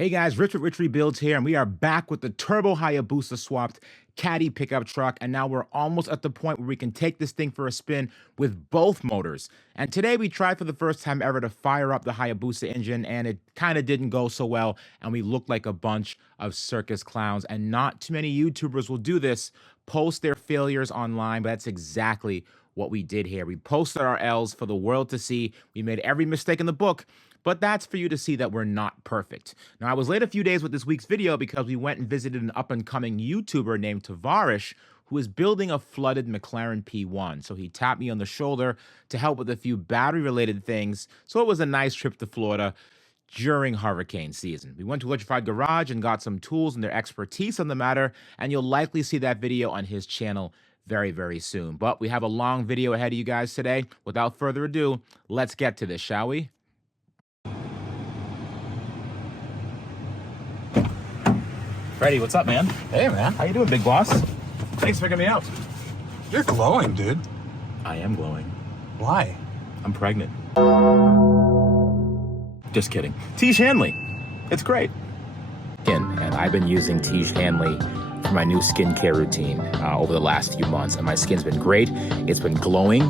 Hey guys, Rich Rebuilds here, and we are back with the Turbo Hayabusa swapped caddy pickup truck, and now we're almost at the point where we can take this thing for a spin with both motors. And today we tried for the first time ever to fire up the Hayabusa engine, and it kind of didn't go so well, and we looked like a bunch of circus clowns, and not too many YouTubers will do this, post their failures online, but that's exactly what we did here. We posted our L's for the world to see. We made every mistake in the book, but that's for you to see that we're not perfect. Now, I was late a few days with this week's video because we went and visited an up-and-coming YouTuber named Tavarish, who is building a flooded McLaren P1. So he tapped me on the shoulder to help with a few battery-related things. So it was a nice trip to Florida during hurricane season. We went to Electrified Garage and got some tools and their expertise on the matter, and you'll likely see that video on his channel very, very soon. But we have a long video ahead of you guys today. Without further ado, let's get to this, shall we? Freddie, what's up, man? Hey, man. How you doing, big boss? Thanks for picking me up. You're glowing, dude. I am glowing. Why? I'm pregnant. Just kidding. Tiege Hanley. It's great. And I've been using Tiege Hanley for my new skincare routine over the last few months, and my skin's been great. It's been glowing,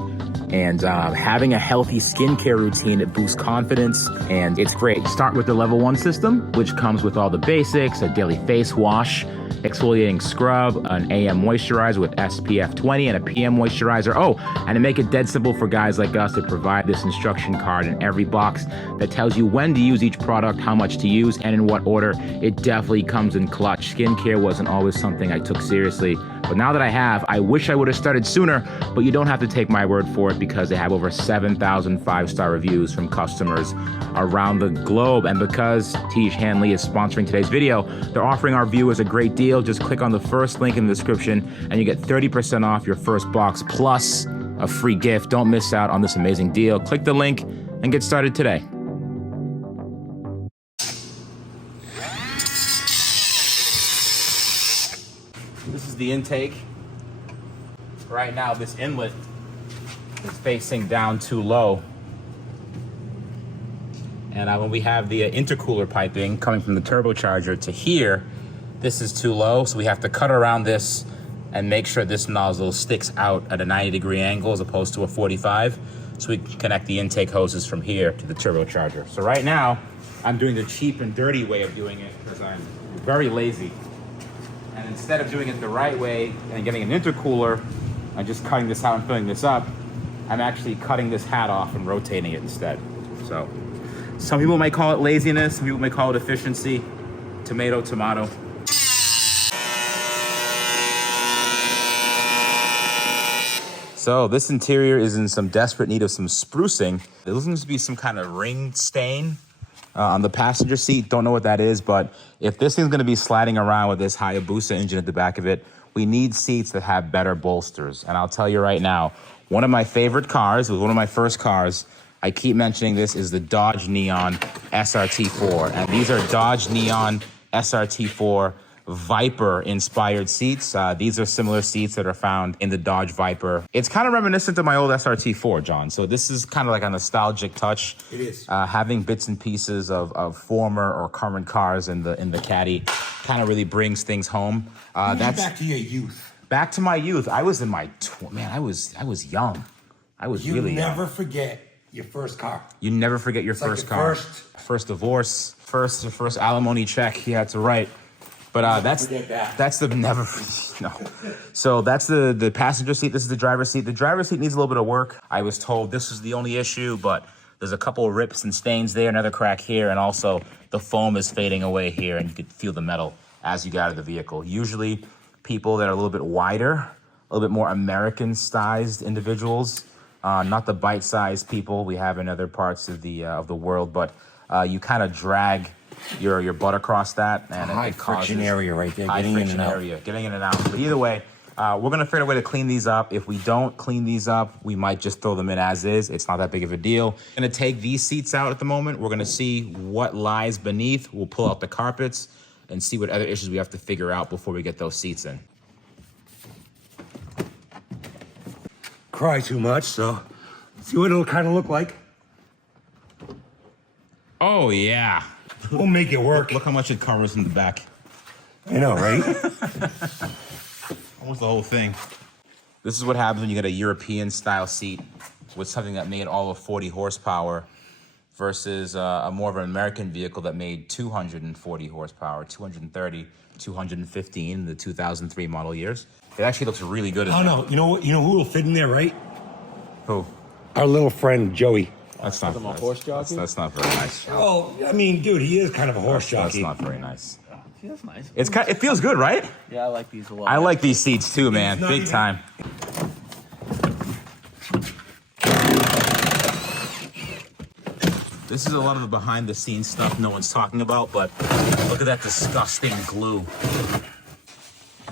and having a healthy skincare routine, it boosts confidence, and it's great. Start with the level 1 system, which comes with all the basics: a daily face wash, exfoliating scrub, an AM moisturizer with SPF 20, and a PM moisturizer. Oh, and to make it dead simple for guys like us, they provide this instruction card in every box that tells you when to use each product, how much to use, and in what order. It definitely comes in clutch. Skincare wasn't always something I took seriously, but now that I have, I wish I would have started sooner, but you don't have to take my word for it because they have over 7,000 5-star reviews from customers around the globe. And because Tiege Hanley is sponsoring today's video, they're offering our viewers a great deal. Just click on the first link in the description and you get 30% off your first box plus a free gift. Don't miss out on this amazing deal. Click the link and get started today. This is the intake. Right now, this inlet is facing down too low. And when we have the intercooler piping coming from the turbocharger to here, this is too low, so we have to cut around this and make sure this nozzle sticks out at a 90-degree angle as opposed to a 45, so we can connect the intake hoses from here to the turbocharger. So right now, I'm doing the cheap and dirty way of doing it because I'm very lazy. And instead of doing it the right way and getting an intercooler and just cutting this out and filling this up, I'm actually cutting this hat off and rotating it instead. So some people might call it laziness, some people might call it efficiency. Tomato, tomato. So this interior is in some desperate need of some sprucing. There looks to be some kind of ring stain on the passenger seat. Don't know what that is, but if this thing's gonna be sliding around with this Hayabusa engine at the back of it, we need seats that have better bolsters. And I'll tell you right now, one of my favorite cars, it was one of my first cars, I keep mentioning this, is the Dodge Neon SRT4. And these are Dodge Neon SRT4 Viper-inspired seats. These are similar seats that are found in the Dodge Viper. It's kind of reminiscent of my old SRT4, John. So this is kind of like a nostalgic touch. It is. Having bits and pieces of former or current cars in the caddy kind of really brings things home. That's back to your youth. Back to my youth. I was in my, man, I was young. I was really young. You never forget your first car. You never forget your first car. First divorce, first alimony check you had to write. But that's the never, no. So that's the passenger seat. This is the driver's seat. The driver's seat needs a little bit of work. I was told this was the only issue, but there's a couple of rips and stains there, another crack here, and also the foam is fading away here, and you can feel the metal as you get out of the vehicle. Usually people that are a little bit wider, a little bit more American-sized individuals, not the bite-sized people we have in other parts of the world, but you kind of drag your butt across that, and high friction area right there, getting in and out. But either way, we're gonna figure out a way to clean these up. If we don't clean these up, we might just throw them in as is. It's not that big of a deal. We're gonna take these seats out at the moment. We're gonna see what lies beneath. We'll pull out the carpets and see what other issues we have to figure out before we get those seats in. Cry too much, so see what it'll kind of look like. Oh yeah. We'll make it work. Look how much it covers in the back. I know, right? Almost the whole thing. This is what happens when you get a European style seat with something that made all of 40 horsepower versus a more of an American vehicle that made 240 horsepower, 230, 215, the 2003 model years. It actually looks really good. Oh no, you know what? You know who will fit in there, right? Who? Our little friend Joey. That's not that's not very nice. Well, I mean, dude, he is kind of a horse jockey. That's not very nice. See, that's nice. It feels good, right? Yeah, I like these a lot. I like these seats too, man. It's not Big even- time. This is a lot of the behind the scenes stuff no one's talking about, but look at that disgusting glue.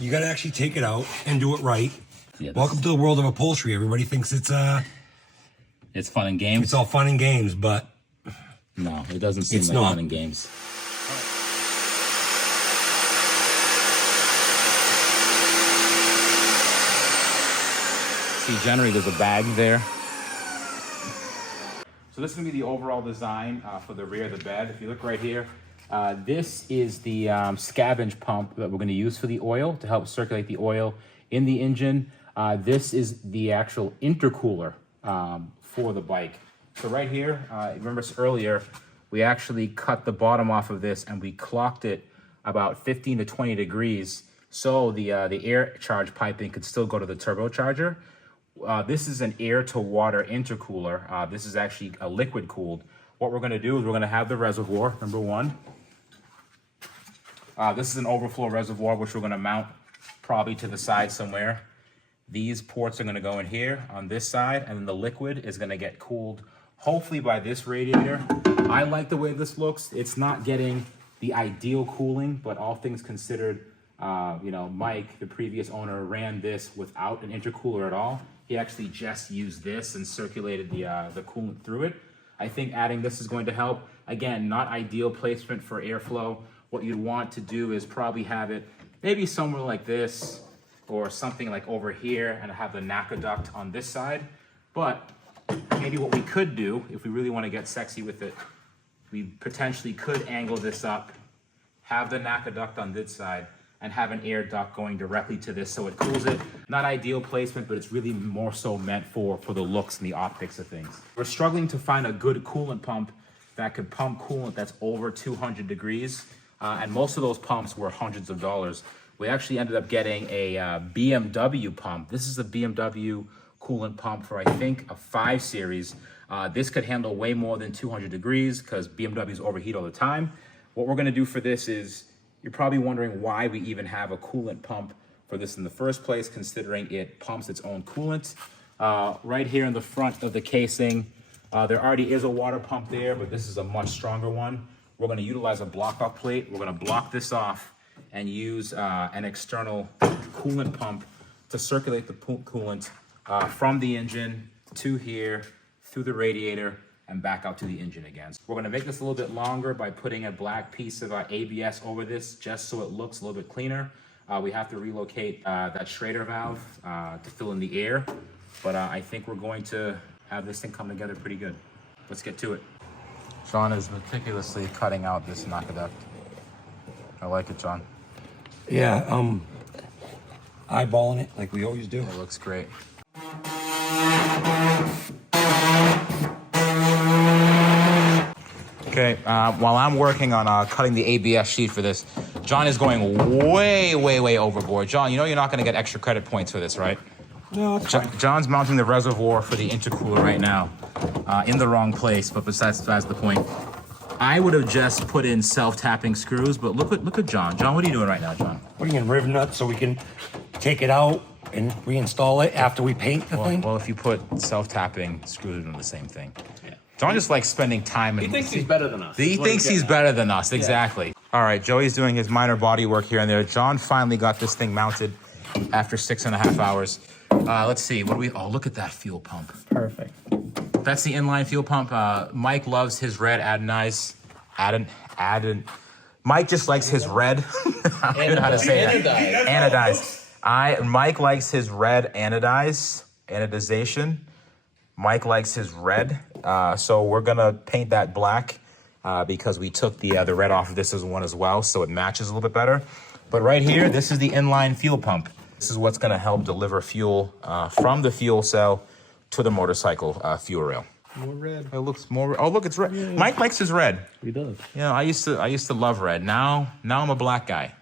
You got to actually take it out and do it right. Yeah, Welcome to the world of upholstery. Everybody thinks it's fun and games. it's all fun and games, but No, it doesn't seem It's like not. fun and games. See, generally there's a bag there. So this is gonna be the overall design for the rear of the bed. If you look right here, this is the scavenge pump that we're gonna use for the oil to help circulate the oil in the engine. This is the actual intercooler for the bike. So right here, remember earlier, we actually cut the bottom off of this and we clocked it about 15 to 20 degrees so the air charge piping could still go to the turbocharger. This is an air to water intercooler. This is actually a liquid cooled. What we're gonna do is we're gonna have the reservoir, number one. This is an overflow reservoir, which we're gonna mount probably to the side somewhere. These ports are gonna go in here on this side, and then the liquid is gonna get cooled, hopefully by this radiator. I like the way this looks. It's not getting the ideal cooling, but all things considered, you know, Mike, the previous owner, ran this without an intercooler at all. He actually just used this and circulated the coolant through it. I think adding this is going to help. Again, not ideal placement for airflow. What you'd want to do is probably have it maybe somewhere like this or something like over here and have the NACA duct on this side. But maybe what we could do, if we really want to get sexy with it, we potentially could angle this up, have the NACA duct on this side, and have an air duct going directly to this so it cools it. Not ideal placement, but it's really more so meant for the looks and the optics of things. We're struggling to find a good coolant pump that could pump coolant that's over 200 degrees. And most of those pumps were hundreds of dollars. We actually ended up getting a BMW pump. This is a BMW coolant pump for, I think, a 5 Series. This could handle way more than 200 degrees because BMWs overheat all the time. What we're gonna do for this is, you're probably wondering why we even have a coolant pump for this in the first place, considering it pumps its own coolant. Right here in the front of the casing, there already is a water pump there, but this is a much stronger one. We're gonna utilize a block-off plate. We're gonna block this off and use an external coolant pump to circulate the coolant from the engine to here, through the radiator, and back out to the engine again. So we're gonna make this a little bit longer by putting a black piece of ABS over this, just so it looks a little bit cleaner. We have to relocate that Schrader valve to fill in the air, but I think we're going to have this thing come together pretty good. Let's get to it. John is meticulously cutting out this NACA duct. I like it, John. Yeah, eyeballing it like we always do. It looks great. Okay, while I'm working on cutting the ABS sheet for this, John is going way, way, way overboard. John, you know you're not going to get extra credit points for this, right? No, it's fine. John's mounting the reservoir for the intercooler right now in the wrong place, but besides the point. I would have just put in self-tapping screws, but look at John. John, what are you doing right now, John? Putting in riv nuts so we can take it out and reinstall it after we paint the thing. Well, if you put self-tapping screws in the same thing. Yeah. John just likes spending time. He thinks he's better than us. He thinks he's better than us, exactly. All right, Joey's doing his minor body work here and there. John finally got this thing mounted after 6.5 hours. Let's see, what do we, oh, look at that fuel pump. Perfect. That's the inline fuel pump. Mike loves his red anodized. Mike just likes his red. I don't know how to say that. Anodized. Mike likes his red anodization. Mike likes his red. So we're gonna paint that black. because we took the red off of this as one as well, so it matches a little bit better. But right here, this is the inline fuel pump. This is what's gonna help deliver fuel from the fuel cell to the motorcycle fuel rail. More red. It looks more, oh look, it's red. Yeah. Mike likes his red. He does. You know, I used to love red. Now I'm a black guy.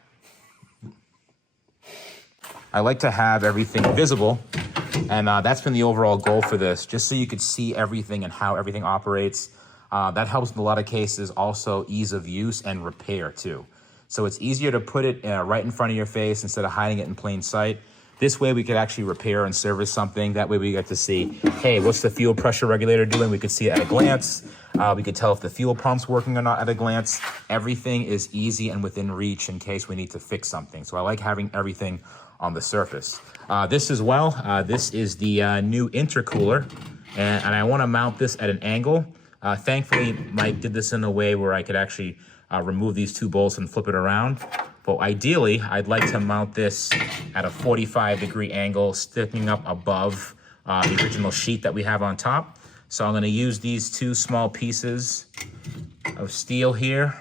I like to have everything visible, and that's been the overall goal for this, just so you could see everything and how everything operates. That helps in a lot of cases, also ease of use and repair too. So it's easier to put it right in front of your face instead of hiding it in plain sight. This way we could actually repair and service something. That way we get to see, hey, what's the fuel pressure regulator doing? We could see it at a glance. We could tell if the fuel pump's working or not at a glance. Everything is easy and within reach in case we need to fix something. So I like having everything on the surface. This as well, this is the new intercooler, and I want to mount this at an angle. Thankfully, Mike did this in a way where I could actually remove these two bolts and flip it around. But ideally, I'd like to mount this at a 45-degree angle, sticking up above the original sheet that we have on top. So I'm gonna use these two small pieces of steel here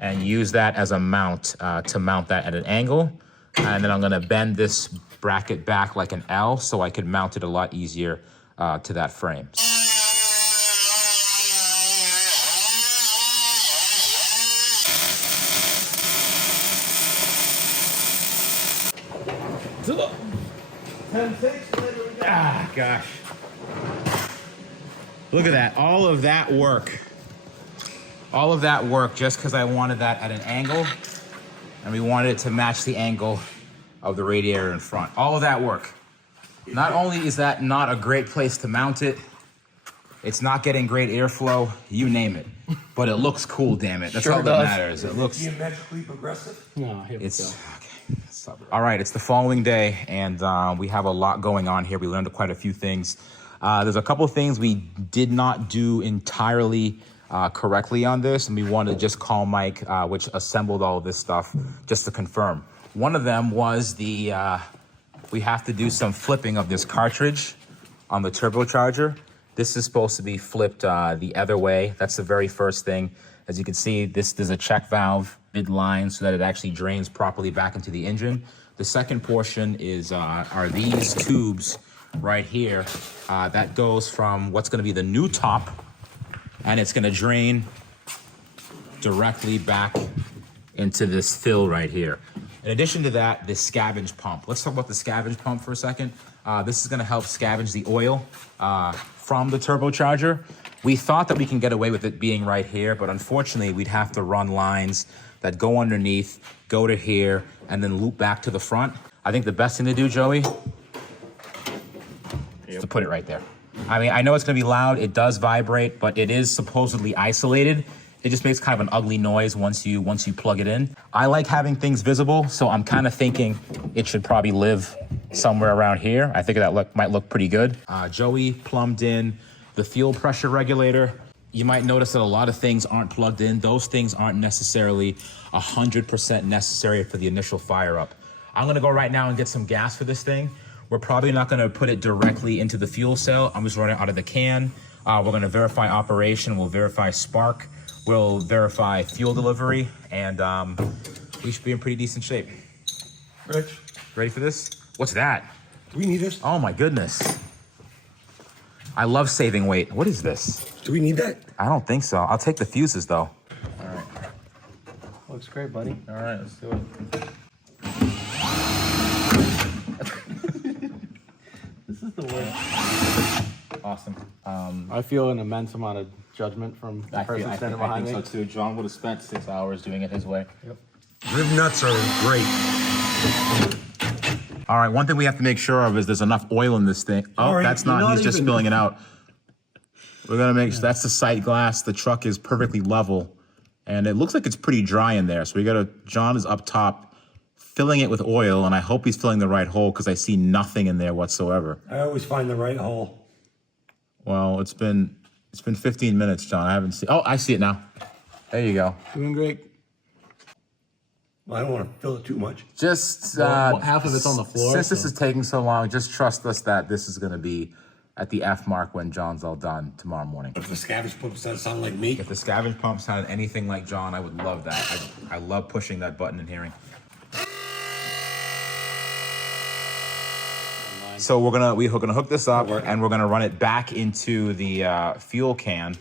and use that as a mount to mount that at an angle. And then I'm gonna bend this bracket back like an L so I could mount it a lot easier to that frame. Ah, gosh. Look at that, all of that work. All of that work just because I wanted that at an angle, and we wanted it to match the angle of the radiator in front. All of that work. Not only is that not a great place to mount it, it's not getting great airflow, you name it. But it looks cool, damn it. That's all that matters. It looks... Geometrically progressive? No, here we go. Okay. All right, it's the following day, and we have a lot going on here. We learned quite a few things. There's a couple of things we did not do entirely correctly on this, and we wanted to just call Mike, which assembled all of this stuff, just to confirm. One of them was we have to do some flipping of this cartridge on the turbocharger. This is supposed to be flipped the other way. That's the very first thing. As you can see, there's a check valve mid-line so that it actually drains properly back into the engine. The second portion is are these tubes right here. That goes from what's gonna be the new top, and it's gonna drain directly back into this fill right here. In addition to that, this scavenge pump. Let's talk about the scavenge pump for a second. This is gonna help scavenge the oil from the turbocharger. We thought that we can get away with it being right here, but unfortunately we'd have to run lines that go underneath, go to here, and then loop back to the front. I think the best thing to do, Joey, is to put it right there. I mean, I know it's gonna be loud, it does vibrate, but it is supposedly isolated. It just makes kind of an ugly noise once you plug it in. I like having things visible, so I'm kind of thinking it should probably live somewhere around here. I think that might look pretty good. Joey plumbed in the fuel pressure regulator. You might notice that a lot of things aren't plugged in. Those things aren't necessarily 100% necessary for the initial fire up. I'm gonna go right now and get some gas for this thing. We're probably not gonna put it directly into the fuel cell. I'm just running it out of the can. We're gonna verify operation, we'll verify spark, we'll verify fuel delivery, and we should be in pretty decent shape. Rich, Ready for this? What's that? do we need this? Oh my goodness. I love saving weight. What is this? Do we need that? I don't think so. I'll take the fuses though. All right. Looks great, buddy. All right, let's do it. This is the worst. Awesome. I feel an immense amount of judgment from the person standing behind me. so too. John would have spent 6 hours doing it his way. Yep. Rib nuts are great. All right, one thing we have to make sure of is there's enough oil in this thing. Oh, All right, that's you're not, not he's just even- spilling it out. We're gonna make sure that's the sight glass. The truck is perfectly level, and it looks like it's pretty dry in there. So John is up top, filling it with oil, and I hope he's filling the right hole because I see nothing in there whatsoever. I always find the right hole. Well, it's been 15 minutes, John. I haven't seen, oh, I see it now. There you go. Doing great. Well, I don't want to fill it too much. Just Well, half of it's on the floor, Since this so- is taking so long, just trust us that this is going to be at the F mark when John's all done tomorrow morning. If the scavenge pump sound like me. If the scavenge pump sounded anything like John, I would love that. I love pushing that button and hearing. So we're gonna hook this up and we're gonna run it back into the fuel can.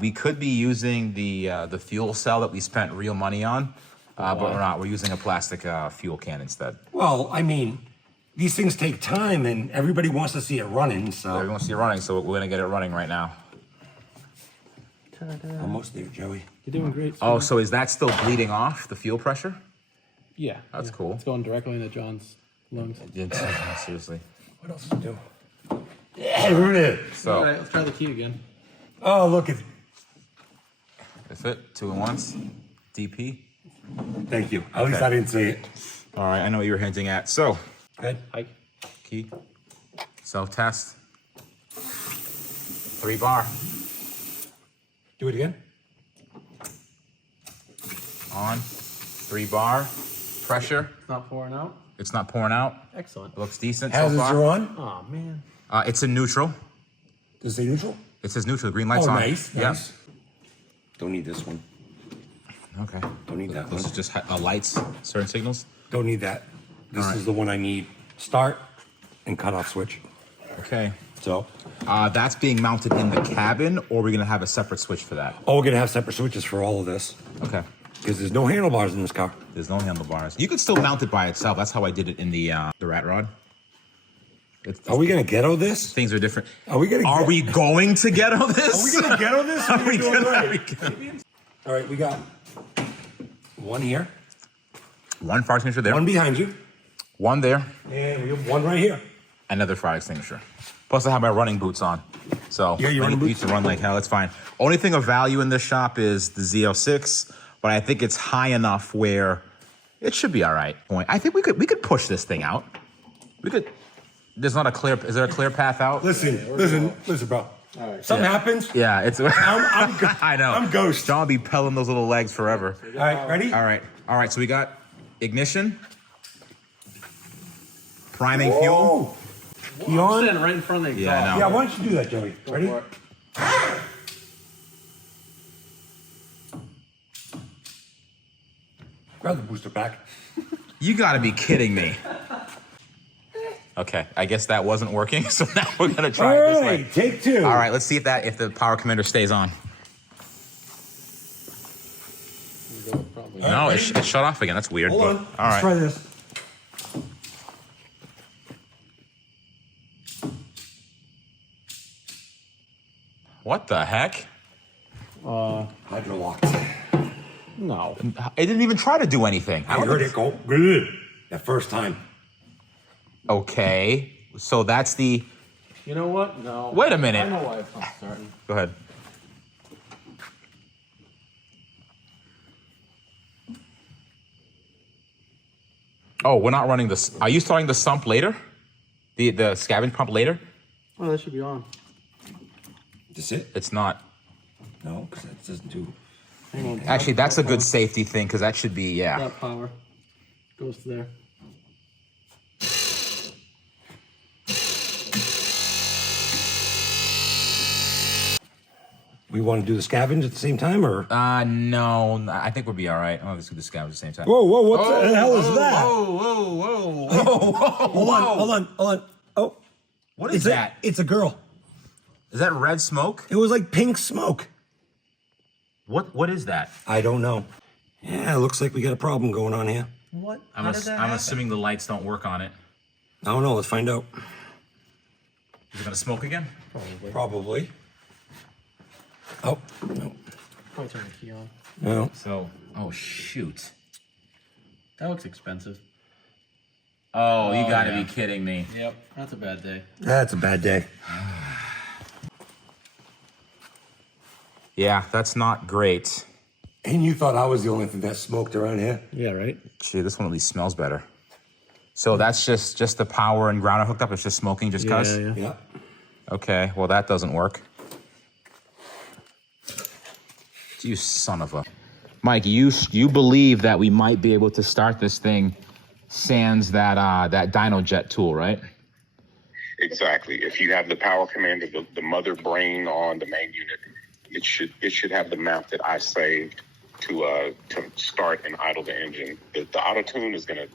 We could be using the fuel cell that we spent real money on, but we're not. We're using a plastic fuel can instead. Well, I mean, these things take time, and everybody wants to see it running. So Everyone wants to see it running, so we're gonna get it running right now. almost there, Joey. You're doing great. Oh, so is that still bleeding off the fuel pressure? Yeah. That's cool. It's going directly into John's lungs. Seriously. What else is it doing? Yeah, there it is. So All right, let's try the key again. Oh, look at. that's it. 2 in 1s. DP. Thank you. At least I didn't say it. All right, I know what you were hinting at. So Good. Hike. key, self-test, 3 bar, Do it again. on, 3 bar, pressure. It's not pouring out. It's not pouring out. Excellent. It looks decent so Hazards far. are on. Oh man. It's in neutral. Does it say neutral? It says neutral. The green light's Oh, on. nice. Yeah. Nice. Don't need this one. Okay. Don't need that Those one. are just lights, certain signals. Don't need that. This is the one I need. Start and cut off switch. Okay. So, That's being mounted in the cabin, or we're gonna have a separate switch for that. oh, we're gonna have separate switches for all of this Okay. because there's no handlebars in this car. There's no handlebars. You could still mount it by itself. That's how I did it in the rat rod. Are we gonna ghetto this? Things are different. Are we gonna? Are we going to ghetto this? Are we gonna ghetto this? Are we doing gonna? right? All right, we got one here, One fire extinguisher there. one behind you, One there. and we have one right here. Another fire extinguisher. Plus, I have my running boots on, so Yeah, your running we used to run like hell. It's fine. Only thing of value in this shop is the Z06, but I think it's high enough where it should be all right. I think we could push this thing out. We could. There's not a clear. Is there a clear path out? Listen, bro. All right. Something happens. Yeah, it's. I know. I'm ghost. John will be pelling those little legs forever. All right, ready? All right. So we got ignition, priming fuel. Whoa. You I'm on? standing right in front of the Yeah, I exhaust. know. Yeah, why don't you do that, Joey? Ready? For it. Grab the booster pack. You got to be kidding me. Okay, I guess that wasn't working, so now we're gonna try it this All way. right, take 2. All right, let's see if the power commander stays on. Probably. No, it shut off again. That's weird. Hold but, on. All Let's right. try this. What the heck? Hydro locked. No. It didn't even try to do anything. I heard it go good that first time. Okay, so that's the. You know what? No. Wait a minute. I know why it's not starting. Go ahead. Oh, we're not running this. Are you starting the sump later? The scavenge pump later? Oh, that should be on. That's it? It's not. No, because that doesn't do. Hang on. Actually, that's a good safety thing because that should be, yeah. That power goes to there. We want to do the scavenge at the same time, or? No, I think we'll be all right. Oh, let's do the scavenge at the same time. Whoa, what the hell is that? Whoa. Hold on. Oh, What is that? It's a girl. Is that red smoke? It was like pink smoke. What is that? I don't know. Yeah, it looks like we got a problem going on here. What? I'm assuming the lights don't work on it. I don't know. Let's find out. Is it gonna smoke again? Probably. Oh, no. Probably turn the key on. No. So, oh shoot. That looks expensive. Oh, you gotta yeah. be kidding me. Yep. That's a bad day. That's a bad day. Yeah, that's not great. And you thought I was the only thing that smoked around here? Yeah, right? Gee, this one at least smells better. So that's just the power and ground are hooked up. It's just smoking, just cause. Yeah. Yeah. Okay, well that doesn't work. You son of a. Mike, you believe that we might be able to start this thing sans that dyno jet tool, right? Exactly. If you have the power commander, the mother brain on the main unit, it should have the map that I saved to start and idle the engine. The auto tune is gonna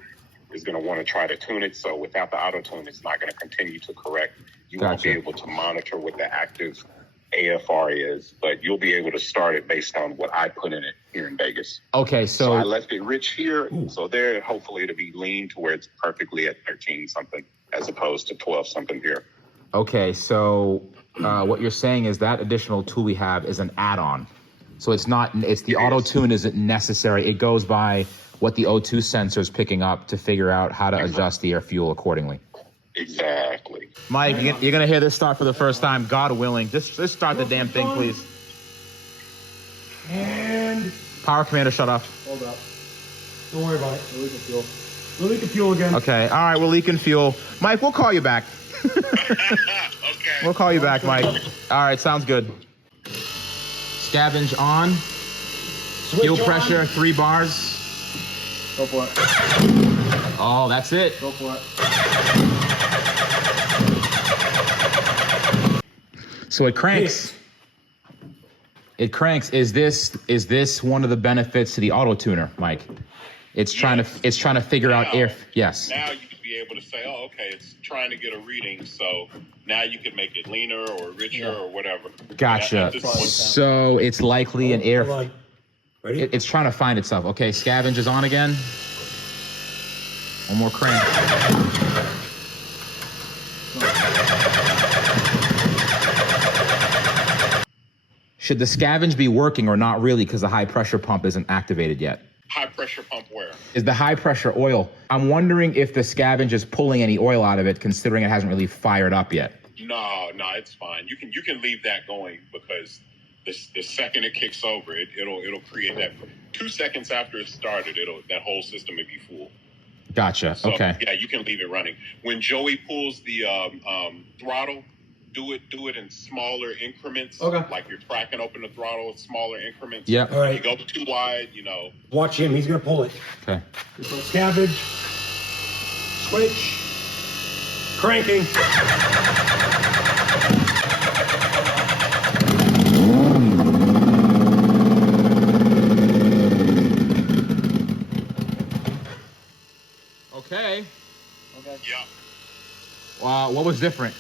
want to try to tune it. So without the auto tune, it's not going to continue to correct. You won't be able to monitor what the active AFR is, but you'll be able to start it based on what I put in it here in Vegas. Okay, So I left it rich here. So there, hopefully it'll be lean to where it's perfectly at 13 something as opposed to 12 something here. Okay, so what you're saying is that additional tool we have is an add-on. So it's the auto tune isn't necessary. It goes by what the O2 sensor is picking up to figure out how to adjust the air fuel accordingly. Exactly. Mike, you're going to hear this start for the first time, God willing. Just start the damn thing, please. And Power commander, shut off. Hold up. don't worry about it. We're leaking fuel. We're leaking fuel again. Okay, all right, we're leaking fuel. Mike, we'll call you back. Okay. We'll call you back, Mike. All right, sounds good. Scavenge on. Fuel pressure, 3 bars. Go for it. Oh, that's it. Go for it. So it cranks. It cranks. Is this one of the benefits to the auto tuner, Mike? It's trying to figure out air. Yes. Now you could be able to say, oh, okay, it's trying to get a reading, so now you can make it leaner or richer or whatever. Gotcha. So it's likely an air. Hold on. Ready? It's trying to find itself. Okay, scavenge is on again. One more crank. Should the scavenge be working or not really because the high pressure pump isn't activated yet? High pressure pump where? Is the high pressure oil. I'm wondering if the scavenge is pulling any oil out of it considering it hasn't really fired up yet. No, it's fine. You can leave that going because the second it kicks over, it'll create that 2 seconds after it started, that whole system will be full. Gotcha. So, okay. Yeah, you can leave it running. When Joey pulls the throttle, do it in smaller increments. Okay. Like you're cracking open the throttle in smaller increments. Yep. All right. You go too wide, Watch him. He's going to pull it. Okay. Scavenge. Switch. Cranking. Okay. Yeah. What was different?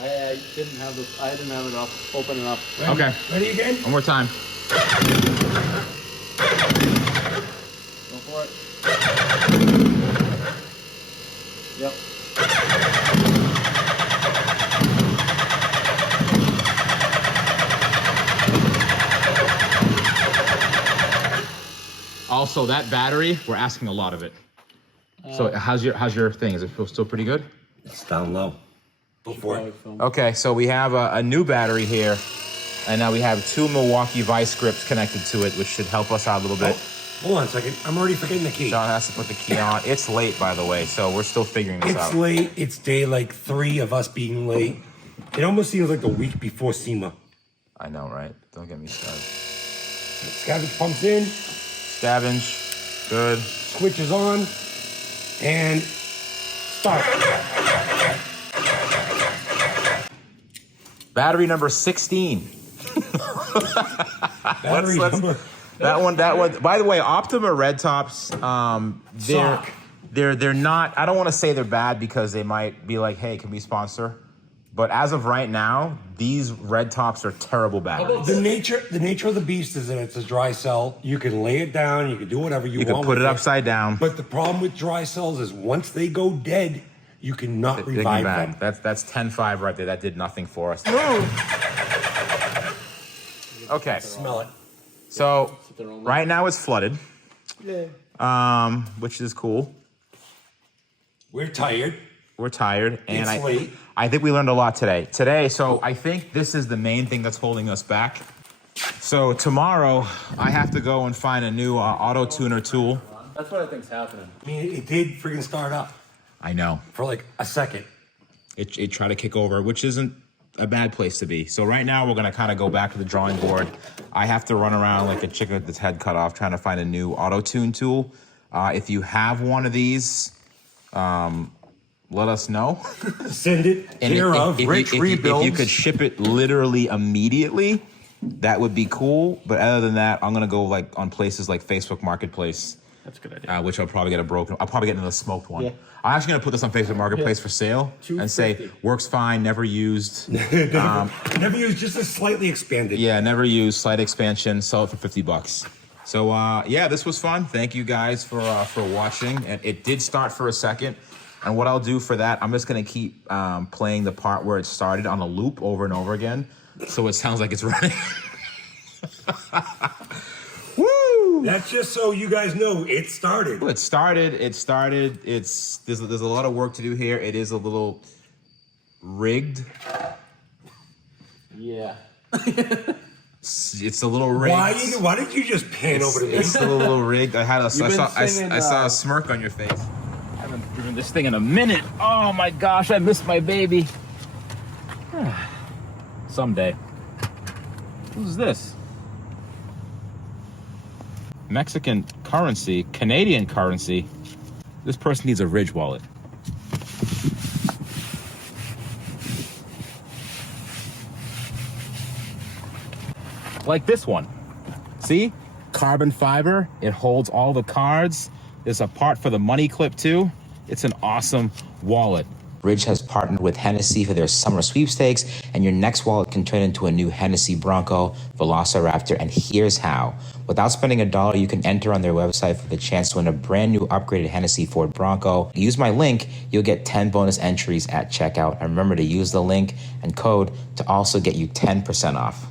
I didn't have it up, open enough. Ready? Okay. Ready again? One more time. Go for it. Yep. Also, that battery, we're asking a lot of it. So how's your thing? Is it feel still pretty good? It's down low. Go for it. Okay, so we have a new battery here, and now we have 2 Milwaukee vice grips connected to it, which should help us out a little bit. Hold on a second. I'm already forgetting the key. John has to put the key on. It's late, by the way, so we're still figuring this out. It's late. It's day like 3 of us being late. It almost seems like the week before SEMA. I know, right? Don't get me started. Scavenge pumps in. Scavenge, good. Switch is on. And start. Battery number 16. Battery number. That one. By the way, Optima red tops. Suck. They're not. I don't want to say they're bad because they might be like, hey, can we sponsor? But as of right now, these red tops are terrible batteries. The nature of the beast is that it's a dry cell. You can lay it down. You can do whatever you want. You can put it upside down. But the problem with dry cells is once they go dead, you cannot revive them. That's 10-5 right there. That did nothing for us. Okay. Smell it. So right now it's flooded. Which is cool. We're tired. We're tired, and It's late. I think we learned a lot today. So I think this is the main thing that's holding us back. So tomorrow, I have to go and find a new auto tuner tool. That's what I think's happening. I mean, it did freaking start up I know. for like a second. It tried to kick over, which isn't a bad place to be. So right now, we're gonna kind of go back to the drawing board. I have to run around like a chicken with its head cut off, trying to find a new auto tune tool. If you have one of these, let us know. Send it And care of. if you could ship it literally immediately, that would be cool. But other than that, I'm gonna go like on places like Facebook Marketplace. That's a good idea. Which I'll probably get I'll probably get another smoked one. Yeah. I'm actually gonna put this on Facebook Marketplace for sale and say works fine, never used. Never used, just a slightly expanded. Yeah, never used, slight expansion. Sell it for $50. So yeah, this was fun. Thank you guys for watching. And it did start for a second. And what I'll do for that, I'm just gonna keep playing the part where it started on a loop over and over again, so it sounds like it's running. Woo! That's just so you guys know it started. It started. There's a lot of work to do here. It is a little rigged. Yeah. It's a little rigged. Why did you just pan over to me? It's a little rigged. I saw a smirk on your face. I haven't driven this thing in a minute. Oh my gosh, I missed my baby. Someday. Who's this? Mexican currency, Canadian currency. This person needs a Ridge wallet. Like this one. See? Carbon fiber. It holds all the cards. There's a part for the money clip too. It's an awesome wallet. Ridge has partnered with Hennessy for their summer sweepstakes, and your next wallet can turn into a new Hennessy Bronco, Velociraptor, and here's how. Without spending $1, you can enter on their website for the chance to win a brand new upgraded Hennessy Ford Bronco. Use my link, you'll get 10 bonus entries at checkout. And remember to use the link and code to also get you 10% off.